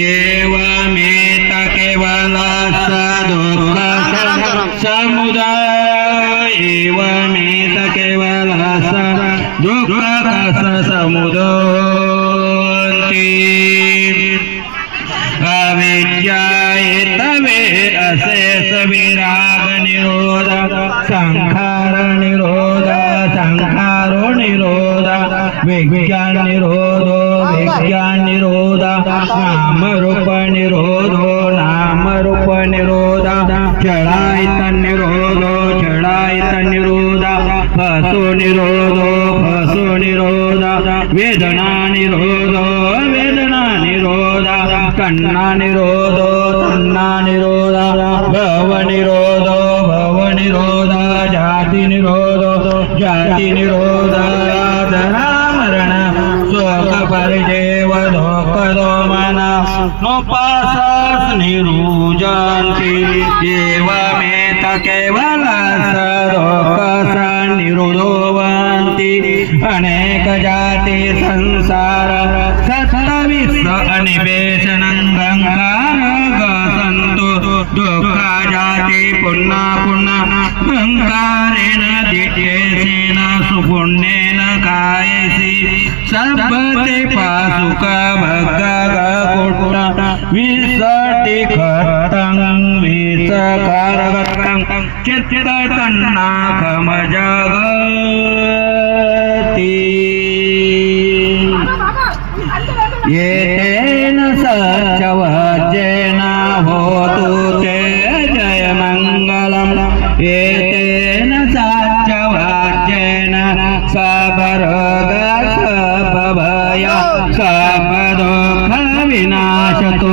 एवमेत केवलस्य दुःखसमुदय एवमेत केवलस्य दुःखसमुदयन्ति अविद्यायेतवे अशेष विराग निरोध संखार निरोध संखारो निरोध विज्ञान निरोधो विज्ञान निरोध नाम रूप निरोधो नाम रूप निरोध जड़ायत निरोधो जड़ायत निरोध फसो निरोधो फसो निरोध वेदना निरोधो वेदना निरोध कन्ना निरोधो तन्ना निरोध भव निरोधो भव निरोध जाति निरोधो जाति निरोध जरा मरण शोक परिदेव धोक दोमन नोपासस निरुजन्ति एवमेत केवलस्य दोकस निरुदोवन्ति अनेक जाति संसार सत्तविश्व अनिवेशनं गंगार गसन्तु दुःख जाति पुन्हा पुन्हा गंगारेण दिट्येसेन सुपुण्येन कायेसि सबते पासुक भग्गकुट्ट विसति खत्तं विसकारगतं चित्ततन्नाकमजगति येतेन सत्यवचेन होतु ते जयमङ्गलम् येतेन सत्यवचेन सबरोग सबभय सबदुःख विनाशतो